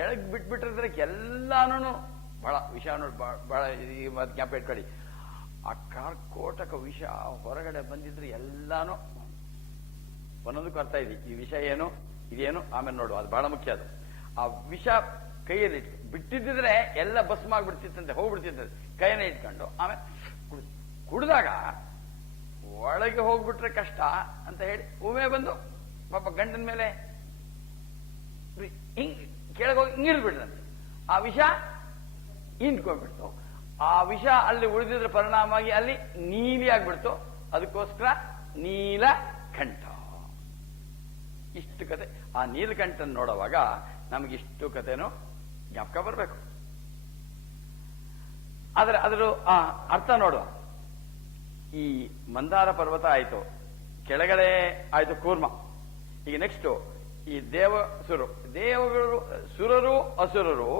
ಕೆಳಗೆ ಬಿಟ್ಬಿಟ್ಟಿದ್ರೆ ಎಲ್ಲಾನು ಬಹಳ ವಿಷ ನೋಡಿ, ಬಹಳ ಜ್ಞಾಪ ಇಟ್ಕೊಳ್ಳಿ. ಆ ಕಾರ್ಕೋಟಕ ವಿಷ ಹೊರಗಡೆ ಬಂದಿದ್ರೆ ಎಲ್ಲಾನು ಒಂದೊಂದಕ್ಕೂ ಅರ್ಥ ಇದೆ. ಈ ವಿಷ ಏನು ಇದೇನು ಆಮೇಲೆ ನೋಡುವ, ಅದು ಬಹಳ ಮುಖ್ಯ. ಅದು ಆ ವಿಷ ಕೈಯಲ್ಲಿ ಬಿಟ್ಟಿದ್ದಿದ್ರೆ ಎಲ್ಲ ಭಸ್ಮ ಆಗ್ಬಿಡ್ತಿತ್ತಂತೆ, ಹೋಗ್ಬಿಡ್ತಿತ್ತಂತೆ. ಕೈಯನ್ನ ಇಟ್ಕೊಂಡು ಆಮೇಲೆ ಕುಡಿದಾಗ ಒಳಗೆ ಹೋಗ್ಬಿಟ್ರೆ ಕಷ್ಟ ಅಂತ ಹೇಳಿ ಉಮೆ ಬಂದು ಪಾಪ ಗಂಡನ ಮೇಲೆ ಹಿಂಗ್ ಕೆಳಗೋಗಿ ಹಿಂಗಿಡ್ಬಿಡ್ತಂತೆ. ಆ ವಿಷ ಹಿಂಡ್ಕೊಂಡ್ಬಿಡ್ತು. ಆ ವಿಷ ಅಲ್ಲಿ ಉಳಿದಿದ್ರ ಪರಿಣಾಮವಾಗಿ ಅಲ್ಲಿ ನೀಲಿ ಆಗ್ಬಿಡ್ತು. ಅದಕ್ಕೋಸ್ಕರ ನೀಲಕಂಠ. ಇಷ್ಟು ಕತೆ. ಆ ನೀಲಕಂಠನ್ ನೋಡುವಾಗ ನಮಗಿಷ್ಟು ಕಥೆನೂ ಜ್ಞಾಪಕ ಬರಬೇಕು. ಆದ್ರೆ ಅದರ ಅರ್ಥ ನೋಡುವ. ಈ ಮಂದಾರ ಪರ್ವತ ಆಯ್ತು, ಕೆಳಗಡೆ ಆಯ್ತು ಕೂರ್ಮ. ಈಗ ನೆಕ್ಸ್ಟ್ ಈ ದೇವಸುರು, ದೇವಗಳು, ಸುರರು ಅಸುರರು,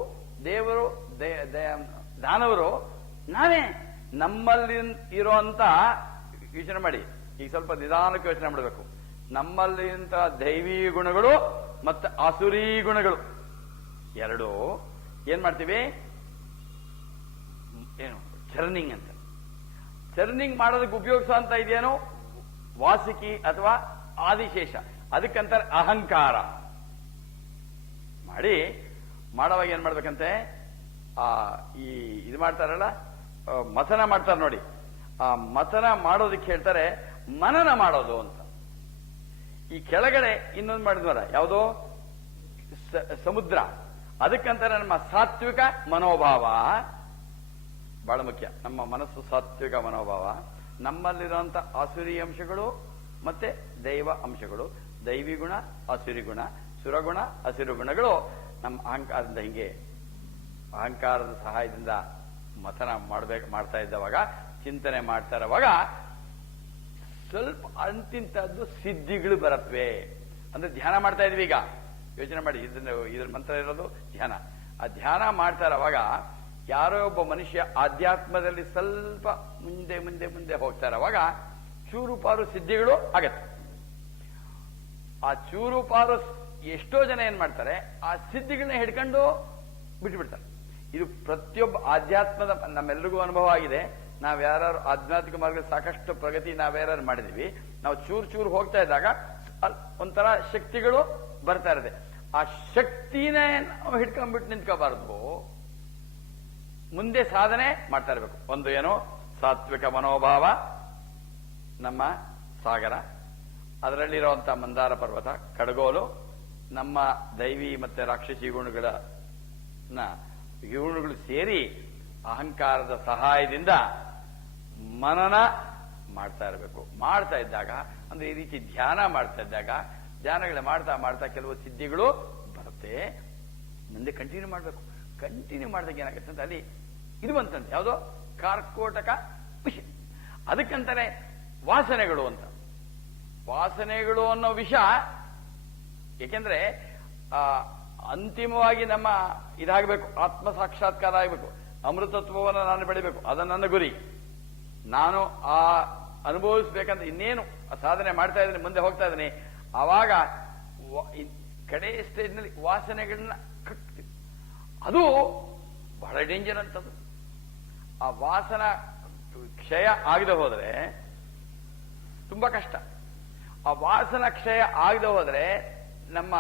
ದೇವರು ದಾನವರು ನಾವೇ. ನಮ್ಮಲ್ಲಿ ಇರುವಂತ ಯೋಚನೆ ಮಾಡಿ, ಈಗ ಸ್ವಲ್ಪ ನಿಧಾನಕ್ಕೆ ಯೋಚನೆ ಮಾಡಬೇಕು. ನಮ್ಮಲ್ಲಿಂತ ದೈವಿ ಗುಣಗಳು ಮತ್ತು ಆಸುರಿ ಗುಣಗಳು ಎರಡು ಏನ್ ಮಾಡ್ತೀವಿ, ಏನು ಚರ್ನಿಂಗ್ ಅಂತ. ಚರ್ನಿಂಗ್ ಮಾಡೋದಕ್ಕೆ ಉಪಯೋಗಿಸುವಂತ ಇದೇನು ವಾಸುಕಿ ಅಥವಾ ಆದಿಶೇಷ, ಅದಕ್ಕಂತಾರೆ ಅಹಂಕಾರ. ಮಾಡೋವಾಗ ಏನ್ ಮಾಡ್ಬೇಕಂತೆ, ಈ ಇದು ಮಾಡ್ತಾರಲ್ಲ ಮಥನ ಮಾಡ್ತಾರೆ ನೋಡಿ. ಆ ಮಥನ ಮಾಡೋದಕ್ಕೆ ಹೇಳ್ತಾರೆ ಮನನ ಮಾಡೋದು ಅಂತ. ಈ ಕೆಳಗಡೆ ಇನ್ನೊಂದು ಮಾಡಿದ್ವಲ್ಲ, ಯಾವುದೋ ಸಮುದ್ರ, ಅದಕ್ಕಂತಾರೆ ನಮ್ಮ ಸಾತ್ವಿಕ ಮನೋಭಾವ ಬಹಳ ಮುಖ್ಯ. ನಮ್ಮ ಮನಸ್ಸು ಸಾತ್ವಿಕ ಮನೋಭಾವ. ನಮ್ಮಲ್ಲಿರುವಂತ ಆಸುರಿ ಅಂಶಗಳು ಮತ್ತೆ ದೈವ ಅಂಶಗಳು, ದೈವಿ ಗುಣ, ಆಸುರಿ ಗುಣ, ಸುರಗುಣ, ಹಸಿರು ಗುಣಗಳು ನಮ್ಮ ಅಹಂಕಾರದಿಂದ ಹಿಂಗೆ ಅಹಂಕಾರದ ಸಹಾಯದಿಂದ ಮಥನ ಮಾಡ್ತಾ ಇದ್ದವಾಗ, ಚಿಂತನೆ ಮಾಡ್ತಾ ಇರುವಾಗ ಸ್ವಲ್ಪ ಅಂತಿಂತದ್ದು ಸಿದ್ಧಿಗಳು ಬರತ್ವೆ. ಅಂದ್ರೆ ಧ್ಯಾನ ಮಾಡ್ತಾ ಇದ್ವಿ. ಈಗ ಯೋಚನೆ ಮಾಡಿ, ಇದ್ರ ಮಂತ್ರ ಇರೋದು ಧ್ಯಾನ. ಆ ಧ್ಯಾನ ಮಾಡ್ತಾ ಇರುವಾಗ ಯಾರೋ ಒಬ್ಬ ಮನುಷ್ಯ ಆಧ್ಯಾತ್ಮದಲ್ಲಿ ಸ್ವಲ್ಪ ಮುಂದೆ ಮುಂದೆ ಮುಂದೆ ಹೋಗ್ತಾ ಇರುವಾಗ ಚೂರು ಪಾರು ಸಿದ್ಧಿಗಳು ಆಗತ್ತೆ. ಆ ಚೂರು ಪಾರು ಎಷ್ಟೋ ಜನ ಏನ್ ಮಾಡ್ತಾರೆ, ಆ ಸಿದ್ಧಿಗಳನ್ನ ಹಿಡ್ಕೊಂಡು ಬಿಟ್ಬಿಡ್ತಾರೆ. ಇದು ಪ್ರತಿಯೊಬ್ಬ ಆಧ್ಯಾತ್ಮದ ನಮ್ಮೆಲ್ಲರಿಗೂ ಅನುಭವ ಆಗಿದೆ. ನಾವ್ಯಾರು ಆಧ್ಯಾತ್ಮಿಕ ಮಾರ್ಗದ ಸಾಕಷ್ಟು ಪ್ರಗತಿ ನಾವ್ಯಾರು ಮಾಡಿದೀವಿ. ನಾವು ಚೂರು ಚೂರು ಹೋಗ್ತಾ ಇದ್ದಾಗ ಒಂಥರ ಶಕ್ತಿಗಳು ಬರ್ತಾ ಇರುತ್ತೆ. ಆ ಶಕ್ತಿನೇ ನಾವು ಹಿಡ್ಕೊಂಡ್ಬಿಟ್ಟು ನಿಂತ್ಕೋಬಾರ್ದು, ಮುಂದೆ ಸಾಧನೆ ಮಾಡ್ತಾ ಇರಬೇಕು. ಒಂದು ಏನು ಸಾತ್ವಿಕ ಮನೋಭಾವ ನಮ್ಮ ಸಾಗರ, ಅದರಲ್ಲಿರುವಂತ ಮಂದಾರ ಪರ್ವತ, ಕಡಗೋಲು, ನಮ್ಮ ದೈವಿ ಮತ್ತೆ ರಾಕ್ಷಸಿ ಗುಣಗಳು ಸೇರಿ ಅಹಂಕಾರದ ಸಹಾಯದಿಂದ ಮನನ ಮಾಡ್ತಾ ಇರಬೇಕು. ಮಾಡ್ತಾ ಇದ್ದಾಗ ಅಂದ್ರೆ ಈ ರೀತಿ ಧ್ಯಾನ ಮಾಡ್ತಾ ಇದ್ದಾಗ, ಧ್ಯಾನಗಳು ಮಾಡ್ತಾ ಮಾಡ್ತಾ ಕೆಲವು ಸಿದ್ಧಿಗಳು ಬರುತ್ತೆ. ಮುಂದೆ ಕಂಟಿನ್ಯೂ ಮಾಡಬೇಕು. ಕಂಟಿನ್ಯೂ ಮಾಡಿದಾಗ ಏನಾಗುತ್ತೆ ಅಂತ ಅಲ್ಲಿ ಇದು ಬಂತಂತೆ, ಯಾವುದೋ ಕಾರ್ಕೋಟಕ ವಿಷ. ಅದಕ್ಕಂತಾರೆ ವಾಸನೆಗಳು ಅಂತ. ವಾಸನೆಗಳು ಅನ್ನೋ ವಿಷ, ಏಕೆಂದ್ರೆ ಅಂತಿಮವಾಗಿ ನಮ್ಮ ಇದಾಗಬೇಕು, ಆತ್ಮ ಸಾಕ್ಷಾತ್ಕಾರ ಆಗಬೇಕು, ಅಮೃತತ್ವವನ್ನು ನಾನು ಬೆಳಿಬೇಕು, ಅದು ನನ್ನ ಗುರಿ. ನಾನು ಆ ಅನುಭವಿಸ್ಬೇಕಂತ ಇನ್ನೇನು ಸಾಧನೆ ಮಾಡ್ತಾ ಇದ್ದೀನಿ, ಮುಂದೆ ಹೋಗ್ತಾ ಇದ್ದೀನಿ. ಆವಾಗ ಕಡೆ ಸ್ಟೇಜ್ನಲ್ಲಿ ವಾಸನೆಗಳನ್ನ ಕಟ್ತೀವಿ. ಅದು ಬಹಳ ಡೇಂಜರ್ ಅಂತದ್ದು. ಆ ವಾಸನ ಕ್ಷಯ ಆಗದೆ ಹೋದ್ರೆ ತುಂಬಾ ಕಷ್ಟ. ಆ ವಾಸನ ಕ್ಷಯ ಆಗದೆ ಹೋದ್ರೆ ನಮ್ಮ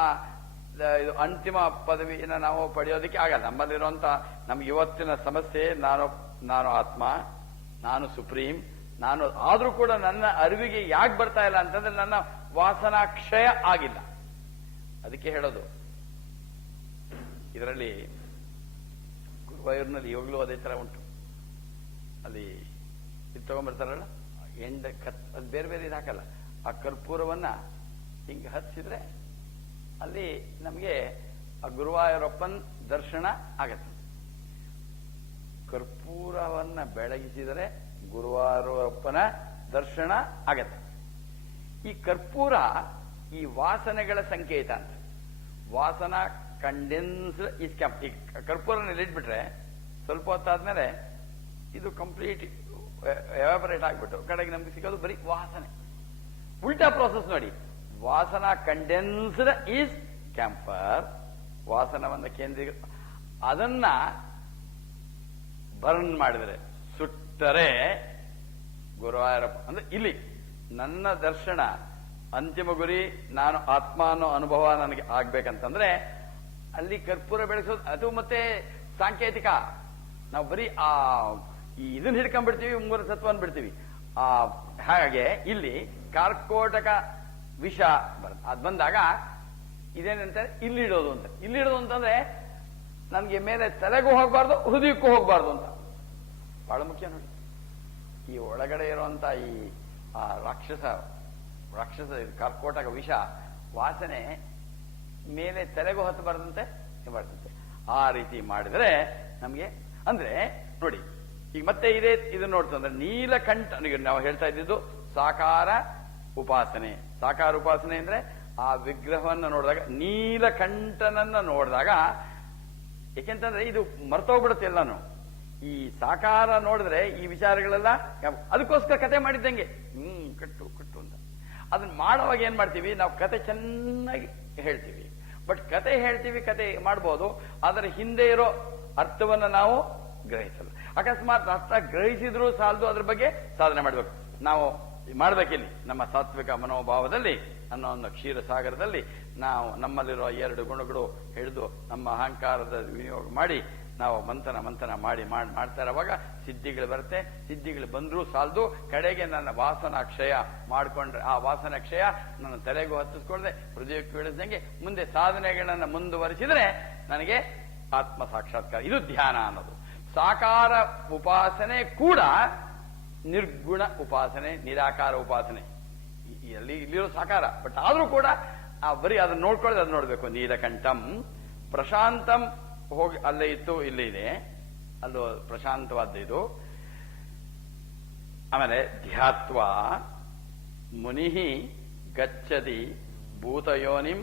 ಇದು ಅಂತಿಮ ಪದವಿಯನ್ನು ನಾವು ಪಡೆಯೋದಕ್ಕೆ ಆಗಲ್ಲ. ನಮ್ಮಲ್ಲಿರುವಂತ ನಮ್ಗೆ ಇವತ್ತಿನ ಸಮಸ್ಯೆ, ನಾನು ಆತ್ಮ, ನಾನು ಸುಪ್ರೀಂ, ನಾನು ಆದ್ರೂ ಕೂಡ ನನ್ನ ಅರಿವಿಗೆ ಯಾಕೆ ಬರ್ತಾ ಇಲ್ಲ ಅಂತಂದ್ರೆ ನನ್ನ ವಾಸನಾ ಕ್ಷಯ ಆಗಿಲ್ಲ. ಅದಕ್ಕೆ ಹೇಳೋದು, ಇದರಲ್ಲಿ ಗುರುವಾಯೂರಿನಲ್ಲಿ ಇವಾಗಲೂ ಅದೇ ತರ ಉಂಟು. ಅಲ್ಲಿ ಇದು ತಗೊಂಡ್ಬರ್ತಾರಲ್ಲ ಅದು ಬೇರೆ ಬೇರೆ ಇದು ಹಾಕಲ್ಲ. ಆ ಕರ್ಪೂರವನ್ನ ಹಿಂಗೆ ಹಚ್ಚಿದ್ರೆ ಅಲ್ಲಿ ನಮಗೆ ಆ ಗುರುವಾಯೂರಪ್ಪನ ದರ್ಶನ ಆಗತ್ತೆ. ಕರ್ಪೂರವನ್ನ ಬೆಳಗಿಸಿದರೆ ಗುರುವಾಯೂರಪ್ಪನ ದರ್ಶನ ಆಗತ್ತೆ. ಈ ಕರ್ಪೂರ ಈ ವಾಸನೆಗಳ ಸಂಕೇತ ಅಂತ. ವಾಸನ ಕಂಡೆನ್ಸ್ ಇಸ್ ಕ್ಯಾಂಪ್. ಈ ಕರ್ಪೂರನ ಇಟ್ಬಿಟ್ರೆ ಸ್ವಲ್ಪ ಹೊತ್ತಾದ್ಮೇಲೆ ಇದು ಕಂಪ್ಲೀಟ್ ಎವಾಪರೇಟ್ ಆಗ್ಬಿಟ್ಟು ಕಡೆಗೆ ನಮ್ಗೆ ಸಿಗೋದು ಬರೀ ವಾಸನೆ. ಉಲ್ಟಾ ಪ್ರೋಸೆಸ್ ನೋಡಿ. ವಾಸನ ಕಂಡೆನ್ಸ್ಡ್ ಈಸ್ ಕ್ಯಾಂಫರ್, ವಾಸನವನ್ನ ಕೇಂದ್ರೀಕೃತ, ಅದನ್ನ ಬರ್ನ್ ಮಾಡಿದರೆ, ಸುಟ್ಟರೆ ಗುರುವಾಯೂರಪ್ಪ ಅಂದ್ರೆ ಇಲ್ಲಿ ನನ್ನ ದರ್ಶನ ಅಂತಿಮ ಗುರಿ, ನಾನು ಆತ್ಮ ಅನ್ನೋ ಅನುಭವ ನನಗೆ ಆಗ್ಬೇಕಂತಂದ್ರೆ ಅಲ್ಲಿ ಕರ್ಪೂರ ಬೆಳೆಸೋದು ಅದು ಮತ್ತೆ ಸಾಂಕೇತಿಕ. ನಾವು ಬರೀ ಇದನ್ನ ಹಿಡ್ಕೊಂಡ್ಬಿಡ್ತೀವಿ, ಮುಂಗುರ ಸತ್ವ ಬಿಡ್ತೀವಿ. ಹಾಗೆ ಇಲ್ಲಿ ಕಾರ್ಕೋಟಕ ವಿಷ ಅದ್ ಬಂದಾಗ ಇದೇನಂತಾರೆ ಇಲ್ಲಿಡೋದು ಅಂತ. ಇಲ್ಲಿಡೋದು ಅಂತಂದ್ರೆ ನನ್ಗೆ ಮೇಲೆ ತಲೆಗೂ ಹೋಗ್ಬಾರ್ದು, ಹೃದಯಕ್ಕೂ ಹೋಗ್ಬಾರ್ದು ಅಂತ. ಬಹಳ ಮುಖ್ಯ ನೋಡಿ. ಈ ಒಳಗಡೆ ಇರುವಂತ ಈ ರಾಕ್ಷಸ ಕಾರ್ಕೋಟಕ ವಿಷ ವಾಸನೆ ಮೇಲೆ ತಲೆಗೂ ಹತ್ತಬಾರ್ದಂತೆ ಬರ್ತಂತೆ. ಆ ರೀತಿ ಮಾಡಿದ್ರೆ ನಮ್ಗೆ ಅಂದ್ರೆ ನೋಡಿ, ಈಗ ಮತ್ತೆ ಇದನ್ನ ನೋಡ್ತಂದ್ರೆ ನೀಲಕಂಠ, ನಾವು ಹೇಳ್ತಾ ಇದ್ದಿದ್ದು ಸಾಕಾರ ಉಪಾಸನೆ. ಸಾಕಾರ ಉಪಾಸನೆ ಅಂದ್ರೆ ಆ ವಿಗ್ರಹವನ್ನು ನೋಡಿದಾಗ, ನೀಲಕಂಠನನ್ನ ನೋಡಿದಾಗ, ಯಾಕೆಂತಂದ್ರೆ ಇದು ಮರ್ತೋಗ್ಬಿಡುತ್ತೆ ಎಲ್ಲಾನು. ಈ ಸಾಕಾರ ನೋಡಿದ್ರೆ ಈ ವಿಚಾರಗಳೆಲ್ಲ ಅದಕ್ಕೋಸ್ಕರ ಕತೆ ಮಾಡಿದ್ದಂಗೆ ಕಟ್ಟು ಕಟ್ಟು ಅಂತ. ಅದನ್ನ ಮಾಡುವಾಗ ಏನ್ ಮಾಡ್ತೀವಿ ನಾವು, ಕತೆ ಚೆನ್ನಾಗಿ ಹೇಳ್ತೀವಿ. ಬಟ್ ಕತೆ ಹೇಳ್ತೀವಿ, ಕತೆ ಮಾಡ್ಬೋದು, ಅದರ ಹಿಂದೆ ಇರೋ ಅರ್ಥವನ್ನ ನಾವು ಗ್ರಹಿಸಲ್ಲ. ಅಕಸ್ಮಾತ್ ಅರ್ಥ ಗ್ರಹಿಸಿದ್ರು ಸಾಲದು, ಅದ್ರ ಬಗ್ಗೆ ಸಾಧನೆ ಮಾಡ್ಬೇಕು. ನಾವು ಮಾಡ್ಬೇಕಿಲ್ಲಿ ನಮ್ಮ ಸಾತ್ವಿಕ ಮನೋಭಾವದಲ್ಲಿ ಅನ್ನೋ ಒಂದು ಕ್ಷೀರಸಾಗರದಲ್ಲಿ ನಾವು ನಮ್ಮಲ್ಲಿರೋ 2 ಗುಣಗಳು ಹಿಡಿದು ನಮ್ಮ ಅಹಂಕಾರದ ವಿನಿಯೋಗ ಮಾಡಿ ನಾವು ಮಂಥನ ಮಾಡಿ ಮಾಡ್ತಾ ಇರುವಾಗ ಸಿದ್ಧಿಗಳು ಬರುತ್ತೆ. ಸಿದ್ಧಿಗಳು ಬಂದ್ರೂ ಸಾಲದು, ಕಡೆಗೆ ನನ್ನ ವಾಸನ ಕ್ಷಯ ಮಾಡಿಕೊಂಡ್ರೆ ಆ ವಾಸನ ಕ್ಷಯ ನನ್ನ ತಲೆಗೂ ಹತ್ತಿಸ್ಕೊಳ್ಳದೆ ಹೃದಯಕ್ಕೂ ಇಳಿದಂಗೆ ಮುಂದೆ ಸಾಧನೆಗಳನ್ನ ಮುಂದುವರಿಸಿದ್ರೆ ನನಗೆ ಆತ್ಮ ಸಾಕ್ಷಾತ್ಕಾರ. ಇದು ಧ್ಯಾನ ಅನ್ನೋದು. ಸಾಕಾರ ಉಪಾಸನೆ ಕೂಡ ನಿರ್ಗುಣ ಉಪಾಸನೆ, ನಿರಾಕಾರ ಉಪಾಸನೆ. ಇಲ್ಲಿರೋ ಸಾಕಾರ, ಬಟ್ ಆದ್ರೂ ಕೂಡ ಬರೀ ಅದನ್ನ ನೋಡ್ಕೊಳ್ಳೋದು, ಅದನ್ನ ನೋಡ್ಬೇಕು. ನೀಲಕಂಠಂ ಪ್ರಶಾಂತಂ ಹೋಗಿ ಅಲ್ಲೇ ಇತ್ತು, ಇಲ್ಲಿ ಇದೆ, ಅಲ್ಲೂ ಪ್ರಶಾಂತವಾದ ಇದು. ಆಮೇಲೆ ಧ್ಯಾತ್ವ ಮುನಿಹಿ ಗಚ್ಚತಿ ಭೂತಯೋನಿಂ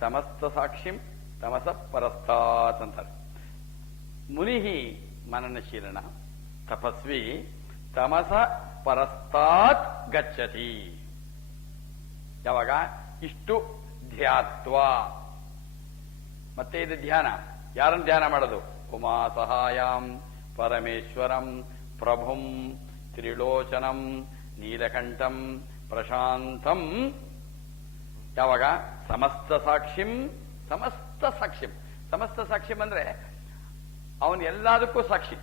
ಸಮಸ್ತ ಸಾಕ್ಷಿಂ ತಮಸ ಪರಸ್ತಾತ್ ಅಂತಾರೆ. ಮುನಿಹಿ ಮನನಶೀಲನ ತಪಸ್ವಿ ತಮಸ ಪರಸ್ತಾತ್ ಗಚ್ಚತಿ. ಯಾವಾಗ ಇಷ್ಟು ಧ್ಯಾತ್ವ, ಮತ್ತೆ ಇದು ಧ್ಯಾನ. ಯಾರನ್ನು ಧ್ಯಾನ ಮಾಡೋದು? ಉಮಾ ಸಹಾಯಂ ಪರಮೇಶ್ವರಂ ಪ್ರಭುಂ ತ್ರಿಲೋಚನಂ ನೀಲಕಂಠಂ ಪ್ರಶಾಂತಂ. ಯಾವಾಗ ಸಮಸ್ತ ಸಾಕ್ಷಿಂ, ಸಮಸ್ತ ಸಾಕ್ಷಿಂ. ಸಮಸ್ತ ಸಾಕ್ಷಿಂ ಅಂದ್ರೆ ಅವನು ಎಲ್ಲದಕ್ಕೂ ಸಾಕ್ಷಿ.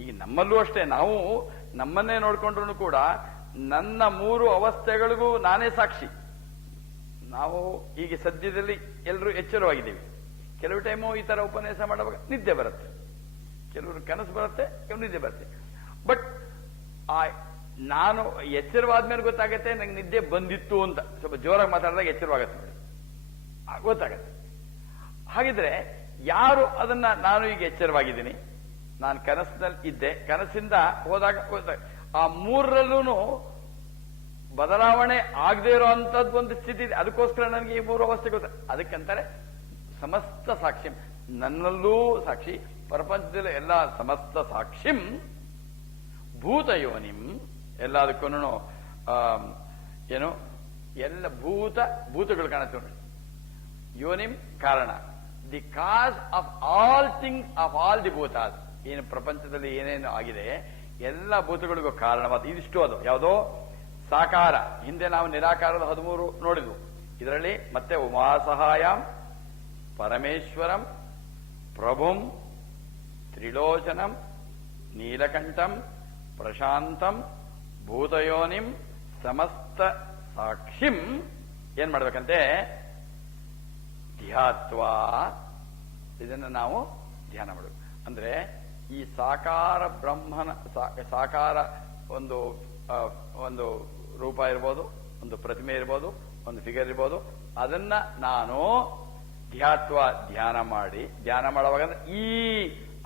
ಈಗ ನಮ್ಮಲ್ಲೂ ಅಷ್ಟೇ, ನಾವು ನಮ್ಮನ್ನೇ ನೋಡ್ಕೊಂಡ್ರು ಕೂಡ ನನ್ನ 3 ಅವಸ್ಥೆಗಳಿಗೂ ನಾನೇ ಸಾಕ್ಷಿ. ನಾವು ಈಗ ಸದ್ಯದಲ್ಲಿ ಎಲ್ಲರೂ ಎಚ್ಚರವಾಗಿದ್ದೀವಿ. ಕೆಲವು ಟೈಮು ಈ ತರ ಉಪನ್ಯಾಸ ಮಾಡುವಾಗ ನಿದ್ದೆ ಬರುತ್ತೆ, ಕೆಲವರು ಕನಸು ಬರುತ್ತೆ, ಕೆಲವು ನಿದ್ದೆ ಬರುತ್ತೆ. ಬಟ್ ನಾನು ಎಚ್ಚರವಾದ್ಮೇಲೆ ಗೊತ್ತಾಗತ್ತೆ ನಂಗೆ ನಿದ್ದೆ ಬಂದಿತ್ತು ಅಂತ. ಸ್ವಲ್ಪ ಜೋರಾಗಿ ಮಾತಾಡಿದಾಗ ಎಚ್ಚರವಾಗತ್ತೆ, ಗೊತ್ತಾಗತ್ತೆ. ಹಾಗಿದ್ರೆ ಯಾರು ಅದನ್ನ, ನಾನು ಈಗ ಎಚ್ಚರವಾಗಿದ್ದೀನಿ, ನಾನು ಕನಸಿನಲ್ಲಿ ಇದ್ದೆ, ಕನಸಿಂದ ಹೋದಾಗ ಆ 3ರಲ್ಲೂ ಬದಲಾವಣೆ ಆಗದೆ ಇರೋಂಥದ್ದು ಒಂದು ಸ್ಥಿತಿ ಇದೆ. ಅದಕ್ಕೋಸ್ಕರ ನನಗೆ ಈ 3 ಅವಸ್ಥೆ ಗೊತ್ತ. ಅದಕ್ಕಂತಾರೆ ಸಮಸ್ತ ಸಾಕ್ಷಿಂ. ನನ್ನಲ್ಲೂ ಸಾಕ್ಷಿ, ಪ್ರಪಂಚದಲ್ಲಿ ಎಲ್ಲ ಸಮಸ್ತ ಸಾಕ್ಷಿಂ, ಭೂತಯೋನಿಂ ಎಲ್ಲದಕ್ಕೂ ಏನು ಎಲ್ಲ ಭೂತಗಳು ಕಾಣುತ್ತೆ ನೋಡಿ. ಯೋನಿಂ ಕಾರಣ, the cause of all things of all the ಭೂತಾಸ್. ಏನು ಪ್ರಪಂಚದಲ್ಲಿ ಏನೇನು ಆಗಿದೆ ಎಲ್ಲ ಭೂತಗಳಿಗೂ ಕಾರಣವಾದ ಇದಿಷ್ಟು. ಅದು ಯಾವುದೋ ಸಾಕಾರ. ಹಿಂದೆ ನಾವು ನಿರಾಕಾರದ 13 ನೋಡಿದ್ವು. ಇದರಲ್ಲಿ ಮತ್ತೆ ಉಮಾ ಸಹಾಯಂ ಪರಮೇಶ್ವರಂ ಪ್ರಭುಂ ತ್ರಿಲೋಚನಂ ನೀಲಕಂಠಂ ಪ್ರಶಾಂತಂ ಭೂತಯೋನಿಂ ಸಮಸ್ತ ಸಾಕ್ಷಿಂ ಏನ್ ಮಾಡ್ಬೇಕಂತೆ? ಧ್ಯಾತ್ವ. ಇದನ್ನ ನಾವು ಧ್ಯಾನ ಮಾಡಬೇಕು. ಅಂದ್ರೆ ಈ ಸಾಕಾರ ಬ್ರಹ್ಮನ ಸಾಕಾರ ಒಂದು ರೂಪ ಇರ್ಬೋದು, ಒಂದು ಪ್ರತಿಮೆ ಇರ್ಬೋದು, ಒಂದು ಫಿಗರ್ ಇರ್ಬೋದು, ಅದನ್ನ ನಾನು ಧ್ಯಾನ ಮಾಡಿ, ಧ್ಯಾನ ಮಾಡುವಾಗ ಈ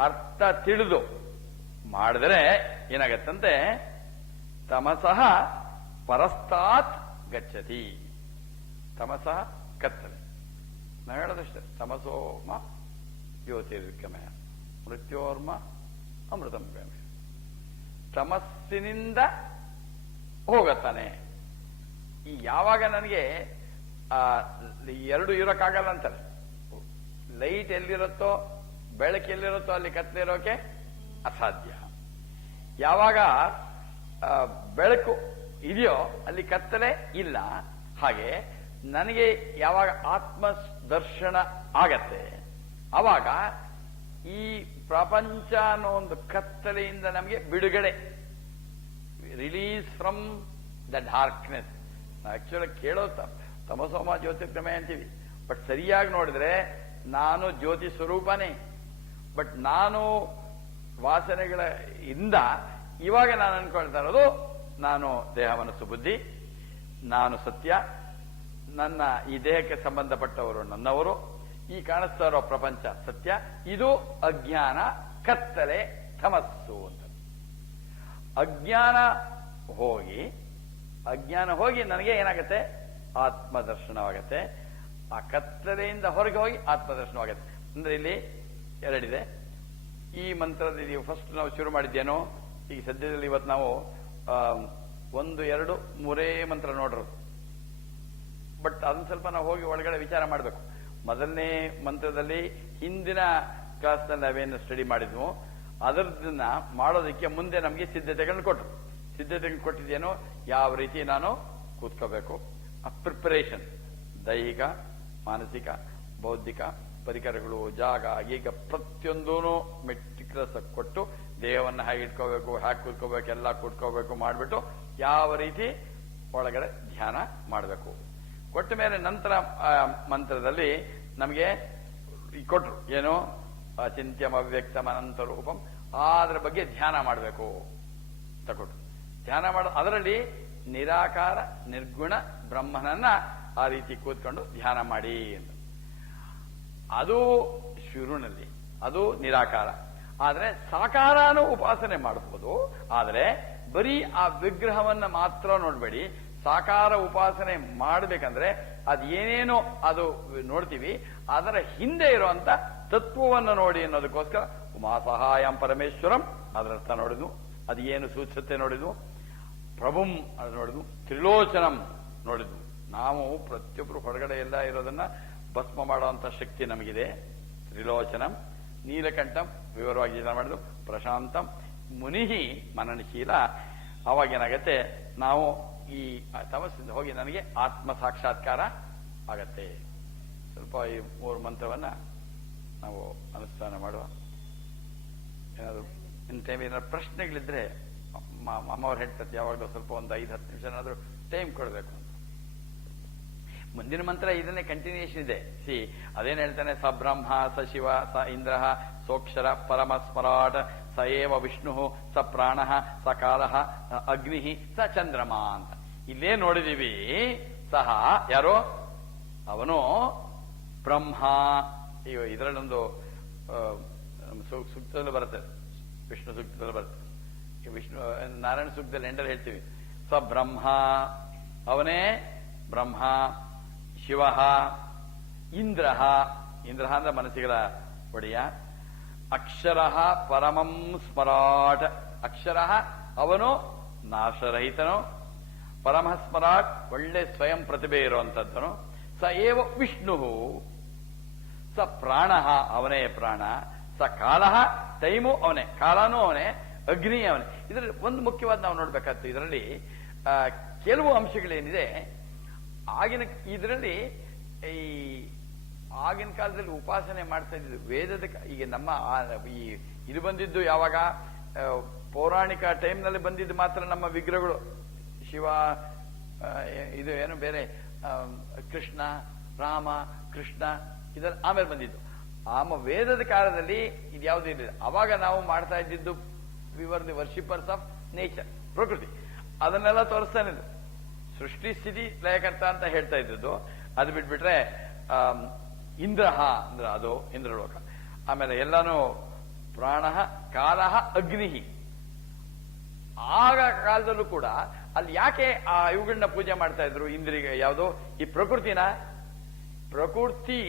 ಅರ್ಥ ತಿಳಿದು ಮಾಡಿದ್ರೆ ಏನಾಗತ್ತಂತೆ? ತಮಸಃ ಪರಸ್ತಾತ್ ಗಚ್ಚತಿ. ತಮಸಃ ಕತ್ತಲೆ. ನಾವು ಹೇಳೋದಷ್ಟೇ, ತಮಸೋಮ ಜ್ಯೋತಿರ್ಗಮಯ ಮೃತ್ಯೋರ್ಮ ಅಮೃತಂ ಗಮಯ. ತಮಸ್ಸಿನಿಂದ ಹೋಗತ್ತಾನೆ. ಈ ಯಾವಾಗ ನನಗೆ 2 ಇರೋಕ್ಕಾಗಲ್ಲ ಅಂತಾರೆ. ಲೈಟ್ ಎಲ್ಲಿರುತ್ತೋ, ಬೆಳಕು ಎಲ್ಲಿರುತ್ತೋ ಅಲ್ಲಿ ಕತ್ತಲಿರೋಕೆ ಅಸಾಧ್ಯ. ಯಾವಾಗ ಬೆಳಕು ಇದೆಯೋ ಅಲ್ಲಿ ಕತ್ತಲೆ ಇಲ್ಲ. ಹಾಗೆ ನನಗೆ ಯಾವಾಗ ಆತ್ಮ ದರ್ಶನ ಆಗತ್ತೆ, ಆವಾಗ ಈ ಪ್ರಪಂಚ ಅನ್ನೋ ಒಂದು ಕತ್ತಲೆಯಿಂದ ನಮಗೆ ಬಿಡುಗಡೆ, release from the darkness. Actually ಕೇಳೋ ತಮಸೋಮ ಜ್ಯೋತಿರ್ಗಮಯ ಅಂತೀವಿ, ಬಟ್ ಸರಿಯಾಗಿ ನೋಡಿದ್ರೆ ನಾನು ಜ್ಯೋತಿ ಸ್ವರೂಪನೇ. ಬಟ್ ನಾನು ವಾಸನೆಗಳ ಇಂದ ಇವಾಗ ನಾನು ಅನ್ಕೊಳ್ತಾ ಇರೋದು ನಾನು ದೇಹ ಮನಸ್ಸು ಬುದ್ಧಿ, ನಾನು ಸತ್ಯ, ನನ್ನ ಈ ದೇಹಕ್ಕೆ ಸಂಬಂಧಪಟ್ಟವರು ನನ್ನವರು, ಈ ಕಾಣಿಸ್ತಾ ಇರೋ ಪ್ರಪಂಚ ಸತ್ಯ. ಇದು ಅಜ್ಞಾನ, ಕತ್ತಲೆ, ತಮಸ್ಸು ಅಂತ. ಅಜ್ಞಾನ ಹೋಗಿ ನನಗೆ ಏನಾಗುತ್ತೆ, ಆತ್ಮದರ್ಶನವಾಗತ್ತೆ. ಆ ಕತ್ತಲೆಯಿಂದ ಹೊರಗೆ ಹೋಗಿ ಆತ್ಮದರ್ಶನವಾಗತ್ತೆ. ಅಂದ್ರೆ ಇಲ್ಲಿ ಎರಡಿದೆ. ಈ ಮಂತ್ರದಲ್ಲಿ ಫಸ್ಟ್ ನಾವು ಶುರು ಮಾಡಿದ್ದೇನೋ, ಈಗ ಸದ್ಯದಲ್ಲಿ ಇವತ್ತು ನಾವು 1, 2, 3 ಮಂತ್ರ ನೋಡಿರೋದು. ಬಟ್ ಅದನ್ನ ಸ್ವಲ್ಪ ನಾವು ಹೋಗಿ ಒಳಗಡೆ ವಿಚಾರ ಮಾಡಬೇಕು. ಮೊದಲನೇ ಮಂತ್ರದಲ್ಲಿ ಹಿಂದಿನ ಕ್ಲಾಸ್ನಲ್ಲಿ ನಾವೇನು ಸ್ಟಡಿ ಮಾಡಿದ್ವು ಅದನ್ನ ಮಾಡೋದಕ್ಕೆ ಮುಂದೆ ನಮಗೆ ಸಿದ್ಧತೆಗಳನ್ನ ಕೊಟ್ಟರು. ಸಿದ್ಧತೆಗಳನ್ನ ಕೊಟ್ಟಿದ್ದೇನೋ, ಯಾವ ರೀತಿ ನಾನು ಕೂತ್ಕೋಬೇಕು, ಆ ಪ್ರಿಪರೇಷನ್, ದೈಹಿಕ, ಮಾನಸಿಕ, ಬೌದ್ಧಿಕ ಪರಿಕರಗಳು, ಜಾಗ, ಈಗ ಪ್ರತಿಯೊಂದೂ ಮೆಟ್ರಿಕ್ಯುಲಸ್ ಕೊಟ್ಟು ದೇಹವನ್ನು ಹೇಗೆ ಇಟ್ಕೋಬೇಕು, ಹ್ಯಾಕ್ ಕೂತ್ಕೋಬೇಕು, ಎಲ್ಲ ಕೂತ್ಕೋಬೇಕು ಮಾಡಿಬಿಟ್ಟು ಯಾವ ರೀತಿ ಒಳಗಡೆ ಧ್ಯಾನ ಮಾಡಬೇಕು ಕೊಟ್ಟ ಮೇಲೆ ನಂತರ ಮಂತ್ರದಲ್ಲಿ ನಮಗೆ ಕೊಟ್ರು ಏನು, ಅಚಿಂತ್ಯಂ ಅವ್ಯಕ್ತಂ ಅನಂತ ರೂಪಂ, ಅದರ ಬಗ್ಗೆ ಧ್ಯಾನ ಮಾಡಬೇಕು ತಗೊಟ್ರು. ಧ್ಯಾನ ಮಾಡ ಅದರಲ್ಲಿ ನಿರಾಕಾರ ನಿರ್ಗುಣ ಬ್ರಹ್ಮನನ್ನ ಆ ರೀತಿ ಕೂತ್ಕೊಂಡು ಧ್ಯಾನ ಮಾಡಿ ಅಂತ. ಅದು ಶುರುನಲ್ಲಿ ಅದು ನಿರಾಕಾರ. ಆದರೆ ಸಾಕಾರನೂ ಉಪಾಸನೆ ಮಾಡಬಹುದು. ಆದರೆ ಬರೀ ಆ ವಿಗ್ರಹವನ್ನ ಮಾತ್ರ ನೋಡ್ಬೇಡಿ. ಸಾಕಾರ ಉಪಾಸನೆ ಮಾಡಬೇಕಂದ್ರೆ ಅದೇನೇನೋ ಅದು ನೋಡ್ತೀವಿ, ಅದರ ಹಿಂದೆ ಇರುವಂತ ತತ್ವವನ್ನು ನೋಡಿ ಅನ್ನೋದಕ್ಕೋಸ್ಕರ ಉಮಾ ಸಹಾಯಂ ಪರಮೇಶ್ವರಂ ಅದರ ಅರ್ಥ ನೋಡಿದ್ವು, ಅದು ಏನು ಸೂಚಿಸುತ್ತೆ ನೋಡಿದ್ವು. ಪ್ರಭುಂ ಅದು ನೋಡಿದ್ವು, ತ್ರಿಲೋಚನಂ ನೋಡಿದ್ವು. ನಾವು ಪ್ರತಿಯೊಬ್ಬರು ಹೊರಗಡೆ ಎಲ್ಲ ಇರೋದನ್ನ ಭಸ್ಮ ಮಾಡುವಂತ ಶಕ್ತಿ ನಮಗಿದೆ. ತ್ರಿಲೋಚನಂ, ನೀಲಕಂಠಂ ವಿವರವಾಗಿ ಜನ ಮಾಡಿದ್ರು, ಪ್ರಶಾಂತಂ ಮುನಿಹಿ ಮನನಶೀಲ. ಅವಾಗೇನಾಗತ್ತೆ, ನಾವು ಈ ತಮಸ್ಸಿಂದ ಹೋಗಿ ನನಗೆ ಆತ್ಮ ಸಾಕ್ಷಾತ್ಕಾರ ಆಗತ್ತೆ. ಸ್ವಲ್ಪ ಈ 3 ಮಂತ್ರವನ್ನ ನಾವು ಅನುಷ್ಠಾನ ಮಾಡುವ. ಏನಾದ್ರು ಇನ್ ಟೈಮ್ ಏನಾದ್ರು ಪ್ರಶ್ನೆಗಳಿದ್ರೆ ಅಮ್ಮವ್ರು ಹೇಳ್ತಾರೆ, ಯಾವಾಗಲೂ ಸ್ವಲ್ಪ ಒಂದು 5-10 ನಿಮಿಷ ಏನಾದ್ರು ಟೈಮ್ ಕೊಡಬೇಕು ಅಂತ. ಮುಂದಿನ ಮಂತ್ರ ಇದನ್ನೇ ಕಂಟಿನ್ಯೂಷನ್ ಇದೆ. ಅದೇನ್ ಹೇಳ್ತಾನೆ, ಸ ಬ್ರಹ್ಮ ಸ ಶಿವ ಸ ಇಂದ್ರ ಸೋಕ್ಷರ ಪರಮ ಸ್ಮರಾಟ್ ಸ ಏವ ವಿಷ್ಣು ಸ ಪ್ರಾಣ ಸ ಕಾಲ ಅಗ್ನಿ ಸ ಚಂದ್ರಮ ಅಂತ ಇಲ್ಲೇ ನೋಡಿದೀವಿ. ಸಹ ಯಾರೋ ಅವನು ಬ್ರಹ್ಮ. ಇದರಲ್ಲೊಂದು ಸೂಕ್ತದಲ್ಲಿ ಬರುತ್ತೆ, ವಿಷ್ಣು ಸೂಕ್ತದಲ್ಲಿ ಬರುತ್ತೆ. ವಿಷ್ಣು ನಾರಾಯಣ ಸೂಕ್ತದಲ್ಲಿ ಎಂಡಲ್ಲಿ ಹೇಳ್ತೀವಿ, ಸ ಬ್ರಹ್ಮ ಅವನೇ ಬ್ರಹ್ಮ, ಶಿವ, ಇಂದ್ರ, ಇಂದ್ರ ಅಂದ್ರೆ ಮನಸ್ಸುಗಳ ಒಡೆಯ, ಅಕ್ಷರ ಪರಮಂ ಸ್ಮರಾಟ್, ಅಕ್ಷರ ಅವನು ನಾಶರಹಿತನು, ಪರಮ ಸ್ಮರಾಟ್ ಒಳ್ಳೆ ಸ್ವಯಂ ಪ್ರತಿಭೆ ಇರುವಂತದ್ದನು, ಸ ಏವ ವಿಷ್ಣು, ಸ ಪ್ರಾಣ ಅವನೇ ಪ್ರಾಣ, ಸ ಕಾಲ ಟೈಮು ಅವನೇ, ಕಾಲನೂ ಅವನೇ, ಅಗ್ನಿ ಅವನೇ. ಇದರಲ್ಲಿ ಒಂದು ಮುಖ್ಯವಾದ ನಾವು ನೋಡ್ಬೇಕಾಗ್ತದೆ. ಇದರಲ್ಲಿ ಕೆಲವು ಅಂಶಗಳೇನಿದೆ ಇದರಲ್ಲಿ ಈ ಆಗಿನ ಕಾಲದಲ್ಲಿ ಉಪಾಸನೆ ಮಾಡ್ತಾ ಇದ್ದು ವೇದದ. ಈಗ ನಮ್ಮ ಈ ಇದು ಬಂದಿದ್ದು ಯಾವಾಗ, ಪೌರಾಣಿಕ ಟೈಮ್ನಲ್ಲಿ ಬಂದಿದ್ದು ಮಾತ್ರ ನಮ್ಮ ವಿಗ್ರಹಗಳು. ಶಿವ, ಇದು ಏನು ಬೇರೆ ಕೃಷ್ಣ, ರಾಮ, ಕೃಷ್ಣ ಇದರ ಆಮೇಲೆ ಬಂದಿದ್ದು. ವೇದದ ಕಾಲದಲ್ಲಿ ಇದು ಯಾವುದೂ ಇರಲಿಲ್ಲ. ಅವಾಗ ನಾವು ಮಾಡ್ತಾ ಇದ್ದಿದ್ದು we were the worshippers of nature, ಪ್ರಕೃತಿ. ಅದನ್ನೆಲ್ಲ ತೋರಿಸ್ತಾನೆ ಇದು ಸೃಷ್ಟಿ ಸ್ಥಿತಿ ಲಯಕರ್ತ ಅಂತ ಹೇಳ್ತಾ ಇದ್ದದ್ದು. ಅದು ಬಿಟ್ಬಿಟ್ರೆ ಇಂದ್ರ ಅಂದ್ರೆ ಅದು ಇಂದ್ರಲೋಕ. ಆಮೇಲೆ ಎಲ್ಲಾನು ಪ್ರಾಣ, ಕಾಲ, ಅಗ್ನಿ. ಆಗ ಕಾಲದಲ್ಲೂ ಕೂಡ ಅಲ್ಲಿ ಯಾಕೆ ಆ ಇವುಗಳನ್ನ ಪೂಜೆ ಮಾಡ್ತಾ ಇದ್ರು ಇಂದ್ರಿಗೆ? ಯಾವುದು ಈ ಪ್ರಕೃತಿನ? ಪ್ರಕೃತಿ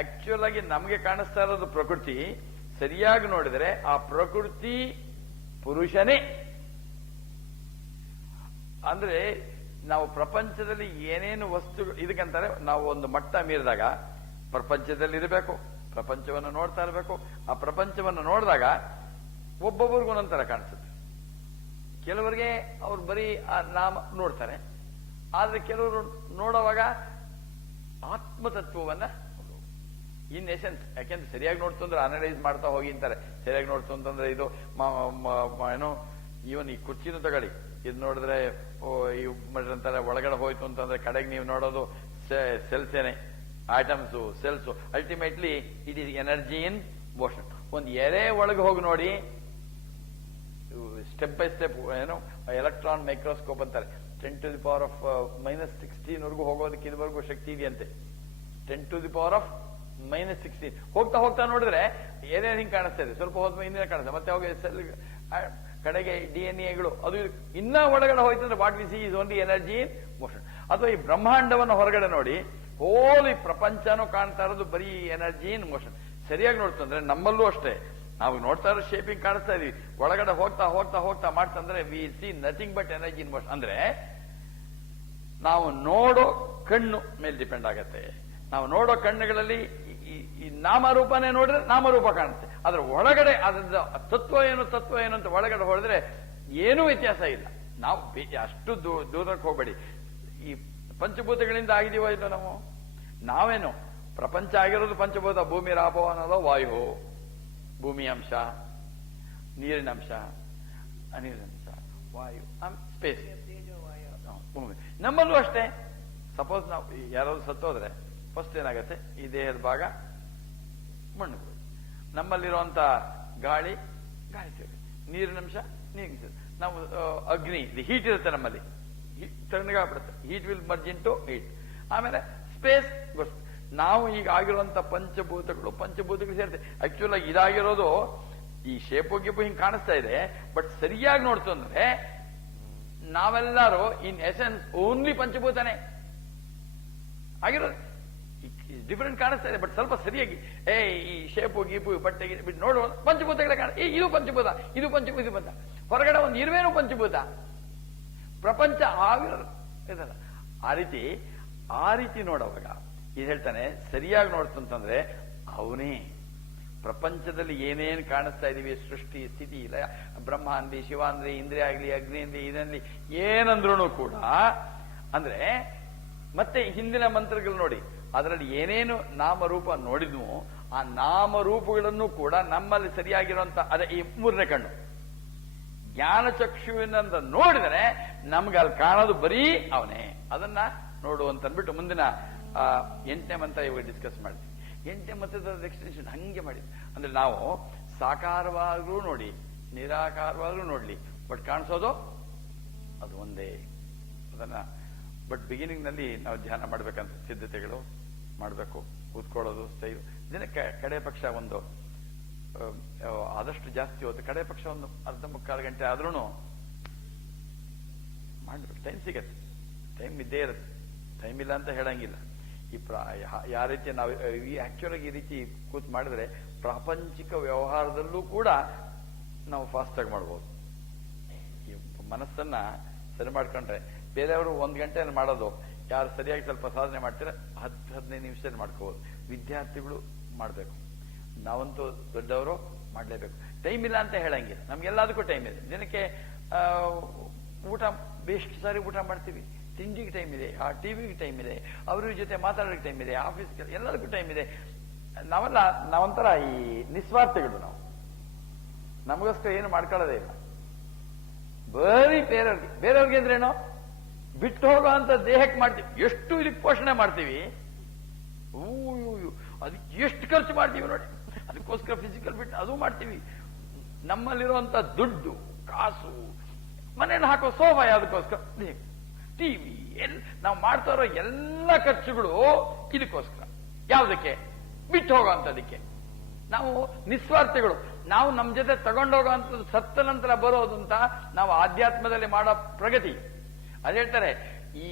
ಆಕ್ಚುಲ್ ಆಗಿ ನಮಗೆ ಕಾಣಿಸ್ತಾ ಇರೋದು ಪ್ರಕೃತಿ. ಸರಿಯಾಗಿ ನೋಡಿದರೆ ಆ ಪ್ರಕೃತಿ ಪುರುಷನೇ. ಅಂದ್ರೆ ನಾವು ಪ್ರಪಂಚದಲ್ಲಿ ಏನೇನು ವಸ್ತುಗಳು ಇದಕ್ಕಂತಾರೆ, ನಾವು ಒಂದು ಮಟ್ಟ ಮೀರಿದಾಗ ಪ್ರಪಂಚದಲ್ಲಿರಬೇಕು, ಪ್ರಪಂಚವನ್ನು ನೋಡ್ತಾ ಇರಬೇಕು. ಆ ಪ್ರಪಂಚವನ್ನು ನೋಡಿದಾಗ ಒಬ್ಬೊಬ್ಬರಿಗೂ ಒಂದೊಂಥರ ಕಾಣಿಸುತ್ತೆ. ಕೆಲವರಿಗೆ ಅವ್ರು ಬರೀ ಆ ನಾಮ ನೋಡ್ತಾರೆ, ಆದ್ರೆ ಕೆಲವರು ನೋಡುವಾಗ ಆತ್ಮತತ್ವವನ್ನ ಇನ್ ಎಸೆನ್ಸ್, ಯಾಕೆಂದ್ರೆ ಸರಿಯಾಗಿ ನೋಡ್ತು ಅಂದ್ರೆ ಅನಲೈಸ್ ಮಾಡ್ತಾ ಹೋಗಿ ಅಂತಾರೆ. ಸರಿಯಾಗಿ ನೋಡ್ತು ಅಂತಂದ್ರೆ ಇದು ಏನೋ ಇವನ್ ಈ ಕುರ್ಚಿನೂ ತಗೊಳ್ಳಿ, ಇದು ನೋಡಿದ್ರೆ ಈ ಅಂತಾರೆ ಒಳಗಡೆ ಹೋಯ್ತು ಅಂತಂದ್ರೆ ಕಡೆಗೆ ನೀವು ನೋಡೋದು ಸೆಲ್ಸ್ ಏನೇ, items, cells. Ultimately it is energy in motion. ಒಂದು ಎರೆ ಒಳಗೆ ಹೋಗಿ ನೋಡಿ, ಸ್ಟೆಪ್ ಬೈ ಸ್ಟೆಪ್ ಏನೋ ಎಲೆಕ್ಟ್ರಾನ್ ಮೈಕ್ರೋಸ್ಕೋಪ್ ಅಂತಾರೆ, 10⁻⁻16 ವರೆಗೂ ಹೋಗೋದಕ್ಕೆ ಇದುವರೆಗೂ ಶಕ್ತಿ ಇದೆಯಂತೆ. 10⁻⁻16 ಹೋಗ್ತಾ ಹೋಗ್ತಾ ನೋಡಿದ್ರೆ ಏನೇನು ಹಿಂಗೆ ಕಾಣಿಸ್ತಾ ಇದೆ, ಸ್ವಲ್ಪ ಹೋದ್ಮೇಲೆ ಹಿಂದಿನ ಕಾಣಿಸ್ತದೆ, ಮತ್ತೆ ಹೋಗಿ ಸೆಲ್ ಕಡೆಗೆ DNA-ಗಳು ಅದು ಇನ್ನ ಒಳಗಡೆ ಹೋಯ್ತಂದ್ರೆ what we see is only energy in motion. ಅಥವಾ ಈ ಬ್ರಹ್ಮಾಂಡವನ್ನು ಹೊರಗಡೆ ನೋಡಿ, ಹೋಲಿ ಪ್ರಪಂಚನೂ ಕಾಣ್ತಾ ಇರೋದು ಬರೀ ಎನರ್ಜಿ ಇನ್ ಮೋಷನ್. ಸರಿಯಾಗಿ ನೋಡ್ತಂದ್ರೆ ನಮ್ಮಲ್ಲೂ ಅಷ್ಟೇ, ನಾವು ನೋಡ್ತಾ ಇರೋ ಶೇಪಿಂಗ್ ಕಾಣಿಸ್ತಾ ಇದೀವಿ, ಒಳಗಡೆ ಹೋಗ್ತಾ ಹೋಗ್ತಾ ಹೋಗ್ತಾ ಮಾಡ್ತಂದ್ರೆ we see nothing but energy in motion. ಅಂದ್ರೆ ನಾವು ನೋಡೋ ಕಣ್ಣು ಮೇಲೆ ಡಿಪೆಂಡ್ ಆಗತ್ತೆ. ನಾವು ನೋಡೋ ಕಣ್ಣುಗಳಲ್ಲಿ ಈ ನಾಮರೂಪನೇ ನೋಡಿದ್ರೆ ನಾಮರೂಪ ಕಾಣುತ್ತೆ, ಅದ್ರ ಒಳಗಡೆ ಅದ್ರ ತತ್ವ ಏನು ಅಂತ ಒಳಗಡೆ ಹೊಡೆದ್ರೆ ಏನೂ ವ್ಯತ್ಯಾಸ ಇಲ್ಲ. ನಾವು ಅಷ್ಟು ದೂರಕ್ಕೆ ಹೋಗ್ಬೇಡಿ. ಈ ಪಂಚಭೂತಗಳಿಂದ ಆಗಿದೀವೋ ಇಲ್ಲ ನಾವೇನು ಪ್ರಪಂಚ ಆಗಿರೋದು ಪಂಚಭೂತ. ಭೂಮಿ ರಾಪೋ ಅನ್ನೋದು ವಾಯು, ಭೂಮಿ ಅಂಶ, ನೀರಿನ ಅಂಶ, ಅನಿಲಿನ ಅಂಶ, ವಾಯು, ಸ್ಪೇಸ್, ಭೂಮಿ. ನಮ್ಮಲ್ಲೂ ಅಷ್ಟೇ. ಸಪೋಸ್ ನಾವು ಯಾರಾದ್ರೂ ಸತ್ತೋದ್ರೆ ಫಸ್ಟ್ ಏನಾಗತ್ತೆ, ಈ ದೇಹದ ಭಾಗ ಮಣ್ಣು. ನಮ್ಮಲ್ಲಿರುವಂತ ಗಾಳಿ ಸೇರಿ, ನೀರಿನಂಶ ನೀರಿಗೆ ಸೇರಿ. ನಾವು ಅಗ್ನಿ, ಹೀಟ್ ಇರುತ್ತೆ ನಮ್ಮಲ್ಲಿ, ತಣ್ಣಗಾಗ್ಬಿಡುತ್ತೆ, heat will merge into heat. ಆಮೇಲೆ ಸ್ಪೇಸ್, ನಾವು ಈಗ ಆಗಿರುವಂತ ಪಂಚಭೂತಗಳು ಸೇರುತ್ತೆ. ಆಕ್ಚುಲ್ ಆಗಿ ಇದಾಗಿರೋದು ಈ ಶೇಪು ಗಿಪು ಹಿಂಗ್ ಕಾಣಿಸ್ತಾ ಇದೆ, ಬಟ್ ಸರಿಯಾಗಿ ನೋಡ್ತು ಅಂದ್ರೆ ನಾವೆಲ್ಲರೂ ಇನ್ ಎಸೆನ್ಸ್ ಓನ್ಲಿ ಪಂಚಭೂತನೇ ಆಗಿರೋದು. ಡಿಫರೆಂಟ್ ಕಾಣಿಸ್ತಾ ಇದೆ, ಬಟ್ ಸ್ವಲ್ಪ ಸರಿಯಾಗಿ ಈ ಶೇಪು ಗೀಪು ಬಟ್ಟೆಗೆ ಬಿಟ್ಟು ನೋಡುವ ಪಂಚಭೂತಗಳೇ ಇದು ಪಂಚಭೂತ, ಇದು ಪಂಚಭೂತ. ಹೊರಗಡೆ ಒಂದು ಇರುವೇನು ಪಂಚಭೂತ, ಪ್ರಪಂಚ ಆಗಿರೋದು ಇದಲ್ಲ. ಆ ರೀತಿ ನೋಡುವಾಗ ಇದು ಹೇಳ್ತಾನೆ, ಸರಿಯಾಗಿ ನೋಡ್ತು ಅಂತಂದ್ರೆ ಅವನೇ ಪ್ರಪಂಚದಲ್ಲಿ ಏನೇನು ಕಾಣಿಸ್ತಾ ಇದೀವಿ, ಸೃಷ್ಟಿ ಸ್ಥಿತಿ ಇಲ್ಲ, ಬ್ರಹ್ಮ ಅಂದಿ, ಶಿವ ಅಂದ್ರಿ, ಇಂದ್ರಿಯ ಆಗ್ಲಿ, ಅಗ್ನಿ ಅಂದಿ, ಇದನ್ಲಿ ಏನಂದ್ರೂ ಕೂಡ ಅಂದ್ರೆ, ಮತ್ತೆ ಹಿಂದಿನ ಮಂತ್ರಗಳು ನೋಡಿ, ಅದರಲ್ಲಿ ಏನೇನು ನಾಮರೂಪ ನೋಡಿದ್ವು, ಆ ನಾಮರೂಪಗಳನ್ನು ಕೂಡ ನಮ್ಮಲ್ಲಿ ಸರಿಯಾಗಿರುವಂತ ಅದೇ ಈ ಮೂರನೇ ಕಣ್ಣು ಜ್ಞಾನಚಕ್ಷುವಿನಿಂದ ನೋಡಿದರೆ ನಮ್ಗೆ ಅಲ್ಲಿ ಕಾಣೋದು ಬರೀ ಅವನೇ. ಅದನ್ನ ನೋಡು ಅಂತ ಅಂದ್ಬಿಟ್ಟು ಮುಂದಿನ 8ನೇ ಮಂತ್ರ ಇವಾಗ ಡಿಸ್ಕಸ್ ಮಾಡ್ತೀವಿ. 8ನೇ ಮಂತ್ರದ ಎಕ್ಸ್ಟೆನ್ಷನ್ ಹಂಗೆ ಮಾಡಿ, ಅಂದ್ರೆ ನಾವು ಸಾಕಾರವಾದ್ರೂ ನೋಡಿ, ನಿರಾಕಾರವಾದ್ರೂ ನೋಡ್ಲಿ, ಬಟ್ ಕಾಣಿಸೋದು ಅದು ಒಂದೇ. ಅದನ್ನ ಬಟ್ ಬಿಗಿನಿಂಗ್ ನಲ್ಲಿ ನಾವು ಧ್ಯಾನ ಮಾಡ್ಬೇಕಂತ ಸಿದ್ಧತೆಗಳು ಮಾಡಬೇಕು, ಕೂತ್ಕೊಳ್ಳೋದು ಸ್ಟೈಲ್. ದಿನಕ್ಕೆ ಕಡೆ ಪಕ್ಷ ಒಂದು ಆದಷ್ಟು ಜಾಸ್ತಿ ಹೋಗುತ್ತೆ, ಕಡೆ ಪಕ್ಷ ಒಂದು ಅರ್ಧ ಮುಕ್ಕಾಲು ಗಂಟೆ ಆದ್ರೂ ಮಾಡ್ಬೇಕು. ಟೈಮ್ ಸಿಗತ್ತೆ, ಟೈಮ್ ಇದ್ದೇ ಇರುತ್ತೆ, ಟೈಮ್ ಇಲ್ಲ ಅಂತ ಹೇಳಂಗಿಲ್ಲ. ಯಾವ ರೀತಿ ನಾವು ಆಕ್ಚುಲ್ ಆಗಿ ಈ ರೀತಿ ಕೂತ್ ಮಾಡಿದ್ರೆ ಪ್ರಾಪಂಚಿಕ ವ್ಯವಹಾರದಲ್ಲೂ ಕೂಡ ನಾವು ಫಾಸ್ಟ್ ಆಗಿ ಮಾಡ್ಬೋದು. ಈ ಮನಸ್ಸನ್ನ ಸರಿ ಮಾಡ್ಕೊಂಡ್ರೆ ಬೇರೆಯವರು 1 ಗಂಟೆ ಮಾಡೋದು, ಯಾರು ಸರಿಯಾಗಿ ಸ್ವಲ್ಪ ಸಾಧನೆ ಮಾಡ್ತೀರ 10-15 ನಿಮಿಷದಲ್ಲಿ ಮಾಡ್ಕೋಬಹುದು. ವಿದ್ಯಾರ್ಥಿಗಳು ಮಾಡಬೇಕು, ನಾವಂತೂ ದೊಡ್ಡವರು ಮಾಡಲೇಬೇಕು. ಟೈಮ್ ಇಲ್ಲ ಅಂತ ಹೇಳಂಗಿಲ್ಲ, ನಮ್ಗೆಲ್ಲದಕ್ಕೂ ಟೈಮ್ ಇದೆ. ದಿನಕ್ಕೆ ಊಟ ಬೆಸ್ಟ್ ಸಾರಿ ಊಟ ಮಾಡ್ತೀವಿ, ತಿಂಡಿಗೆ ಟೈಮ್ ಇದೆ, ಆ ಟಿವಿಗೆ ಟೈಮ್ ಇದೆ, ಅವ್ರ ಜೊತೆ ಮಾತಾಡೋಕೆ ಟೈಮ್ ಇದೆ, ಆಫೀಸ್ಗೆ ಎಲ್ಲದಕ್ಕೂ ಟೈಮ್ ಇದೆ. ನಾವೊಂಥರ ಈ ನಿಸ್ವಾರ್ಥಿಗಳು, ನಮಗೋಸ್ಕರ ಏನು ಮಾಡ್ಕೊಳ್ಳೋದೇ ಇಲ್ಲ. ಬರೀ ಬೇರೆಯವ್ರಿಗೆ ಅಂದ್ರೇನೋ ಬಿಟ್ಟು ಹೋಗೋ ಅಂತ ದೇಹಕ್ಕೆ ಮಾಡ್ತೀವಿ, ಎಷ್ಟು ಇದಕ್ಕೆ ಪೋಷಣೆ ಮಾಡ್ತೀವಿ, ಅದಕ್ಕೆ ಎಷ್ಟು ಖರ್ಚು ಮಾಡ್ತೀವಿ ನೋಡಿ, ಅದಕ್ಕೋಸ್ಕರ ಫಿಸಿಕಲ್ ಬಿಟ್ಟು ಅದು ಮಾಡ್ತೀವಿ. ನಮ್ಮಲ್ಲಿರುವಂತ ದುಡ್ಡು ಕಾಸು, ಮನೇಲಿ ಹಾಕೋ ಸೋಫಾ ಯಾವುದಕ್ಕೋಸ್ಕರ, ಟಿವಿ, ನಾವು ಮಾಡ್ತಾ ಇರೋ ಎಲ್ಲ ಖರ್ಚುಗಳು ಇದಕ್ಕೋಸ್ಕರ. ಯಾವುದಕ್ಕೆ? ಬಿಟ್ಟು ಹೋಗೋಂಥದಕ್ಕೆ. ನಾವು ನಿಸ್ವಾರ್ಥಿಗಳು. ನಾವು ನಮ್ಮ ಜೊತೆ ತಗೊಂಡೋಗೋಂಥದ್ದು ಸತ್ತ ನಂತರ ಬರೋದು ಅಂತ ನಾವು ಆಧ್ಯಾತ್ಮದಲ್ಲಿ ಮಾಡೋ ಪ್ರಗತಿ. ಅದ್ ಹೇಳ್ತಾರೆ, ಈ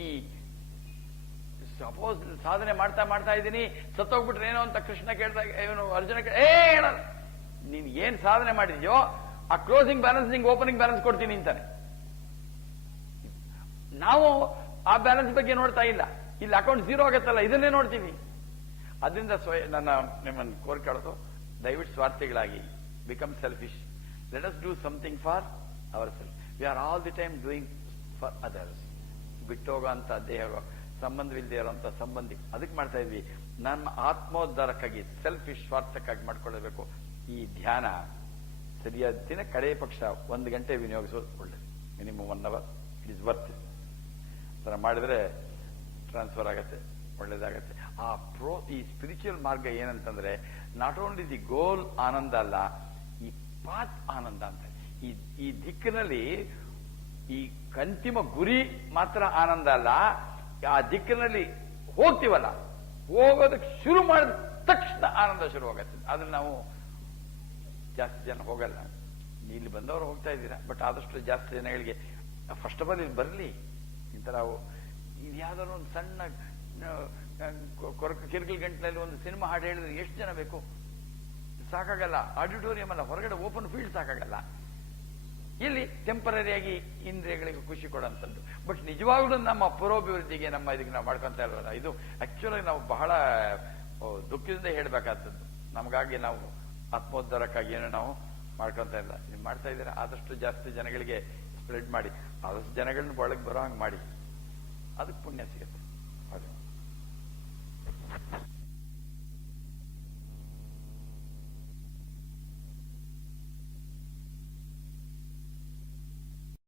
ಸಪೋಸ್ ಸಾಧನೆ ಮಾಡ್ತಾ ಇದ್ದೀನಿ, ಸತ್ತೋಗ್ಬಿಟ್ರೆ ಏನೋ ಅಂತ ಕೃಷ್ಣ ಕೇಳ್ದಾಗ ಏನು ಅರ್ಜುನ ಹೇಳಲ್ಲ, ನೀನ್ ಏನ್ ಸಾಧನೆ ಮಾಡಿದ್ಯೋ ಆ ಕ್ಲೋಸಿಂಗ್ ಬ್ಯಾಲೆನ್ಸ್ ನಿಂಗೆ ಓಪನಿಂಗ್ ಬ್ಯಾಲೆನ್ಸ್ ಕೊಡ್ತೀನಿ ಅಂತಾನೆ. ನಾವು ಆ ಬ್ಯಾಲೆನ್ಸ್ ಬಗ್ಗೆ ನೋಡ್ತಾ ಇಲ್ಲ, ಇಲ್ಲಿ ಅಕೌಂಟ್ 0 ಆಗತ್ತಲ್ಲ, ಇದನ್ನೇ ನೋಡ್ತೀವಿ. ಅದರಿಂದ ನನ್ನ ನಿಮ್ಮನ್ನು ಕೋರ್ಕೊಳ್ಳೋದು, ದಯವಿಟ್ಟು ಸ್ವಾರ್ಥಿಗಳಾಗಿ, become selfish. Let us do something for our self. We are all the time doing for others. ಬಿಟ್ಟೋಗೋ ಅಂತ ದೇಹ ಸಂಬಂಧವಿಲ್ಲದೆ ಇರೋಂಥ ಸಂಬಂಧಿ ಅದಕ್ಕೆ ಮಾಡ್ತಾ ಇದ್ವಿ. ನಮ್ಮ ಆತ್ಮೋದ್ಧಾರಕ್ಕಾಗಿ, ಸೆಲ್ಫಿಶ್ ಸ್ವಾರ್ಥಕ್ಕಾಗಿ ಮಾಡ್ಕೊಳ್ಳಬೇಕು. ಈ ಧ್ಯಾನ ಸರಿಯಾದ ದಿನ ಕಡೆ ಪಕ್ಷ 1 ಗಂಟೆ ವಿನಿಯೋಗಿಸೋದು ಒಳ್ಳೇದು. Minimum 1 hour it is worth. ಥರ ಮಾಡಿದ್ರೆ ಟ್ರಾನ್ಸ್ಫರ್ ಆಗತ್ತೆ, ಒಳ್ಳೇದಾಗತ್ತೆ. ಈ ಸ್ಪಿರಿಚುವಲ್ ಮಾರ್ಗ ಏನಂತಂದ್ರೆ ನಾಟ್ ಓನ್ಲಿ ದಿ ಗೋಲ್ ಆನಂದ ಅಲ್ಲ, ಈ ಪಾತ್ ಆನಂದ ಅಂತ. ಈ ದಿಕ್ಕಿನಲ್ಲಿ ಈ ಅಂತಿಮ ಗುರಿ ಮಾತ್ರ ಆನಂದ ಅಲ್ಲ, ಆ ದಿಕ್ಕಿನಲ್ಲಿ ಹೋಗ್ತೀವಲ್ಲ, ಹೋಗೋದಕ್ಕೆ ಶುರು ಮಾಡಿದ ತಕ್ಷಣ ಆನಂದ ಶುರುವಾಗತ್ತೆ. ಆದ್ರೆ ನಾವು ಜಾಸ್ತಿ ಜನ ಹೋಗಲ್ಲ. ಇಲ್ಲಿ ಬಂದವರು ಹೋಗ್ತಾ ಇದ್ದೀರಾ, ಬಟ್ ಆದಷ್ಟು ಜಾಸ್ತಿ ಜನಗಳಿಗೆ ಫಸ್ಟ್ ಆಫ್ ಆಲ್ ಇಲ್ಲಿ ಬರಲಿ. ಇಂಥರ ಇದು ಯಾವ್ದಾದ್ರು ಒಂದು ಸಣ್ಣ ಕಿರ್ಗಿಲ್ ಗಂಟಲಲ್ಲಿ ಒಂದು ಸಿನಿಮಾ ಹಾಡು ಹೇಳಿದ್ರೆ ಎಷ್ಟು ಜನ ಬೇಕು? ಸಾಕಾಗಲ್ಲ. ಆಡಿಟೋರಿಯಂ ಅಲ್ಲ, ಹೊರಗಡೆ ಓಪನ್ ಫೀಲ್ಡ್ ಸಾಕಾಗಲ್ಲ. ಇಲ್ಲಿ ಟೆಂಪರರಿಯಾಗಿ ಇಂದ್ರಿಯಗಳಿಗೆ ಖುಷಿ ಕೊಡೋಂಥದ್ದು. ಬಟ್ ನಿಜವಾಗ್ಲೂ ನಮ್ಮ ಪುರೋಭಿವೃದ್ಧಿಗೆ, ನಮ್ಮ ಇದಕ್ಕೆ ನಾವು ಮಾಡ್ಕೊಂತ ಇಲ್ವಲ್ಲ, ಇದು ಆಕ್ಚುಲಾಗಿ ನಾವು ಬಹಳ ದುಃಖದಿಂದ ಹೇಳಬೇಕಾದದ್ದು. ನಮಗಾಗಿ ನಾವು ಆತ್ಮೋದ್ಧಾರಕ್ಕಾಗಿ ಏನು ನಾವು ಮಾಡ್ಕೊಂತ ಇಲ್ಲ. ನೀವು ಮಾಡ್ತಾ ಇದ್ದೀರಾ, ಆದಷ್ಟು ಜಾಸ್ತಿ ಜನಗಳಿಗೆ ಸ್ಪ್ರೆಡ್ ಮಾಡಿ, ಆದಷ್ಟು ಜನಗಳನ್ನ ಒಳಗೆ ಬರೋ ಹಂಗೆ ಮಾಡಿ, ಅದಕ್ಕೆ ಪುಣ್ಯ ಸಿಗುತ್ತೆ.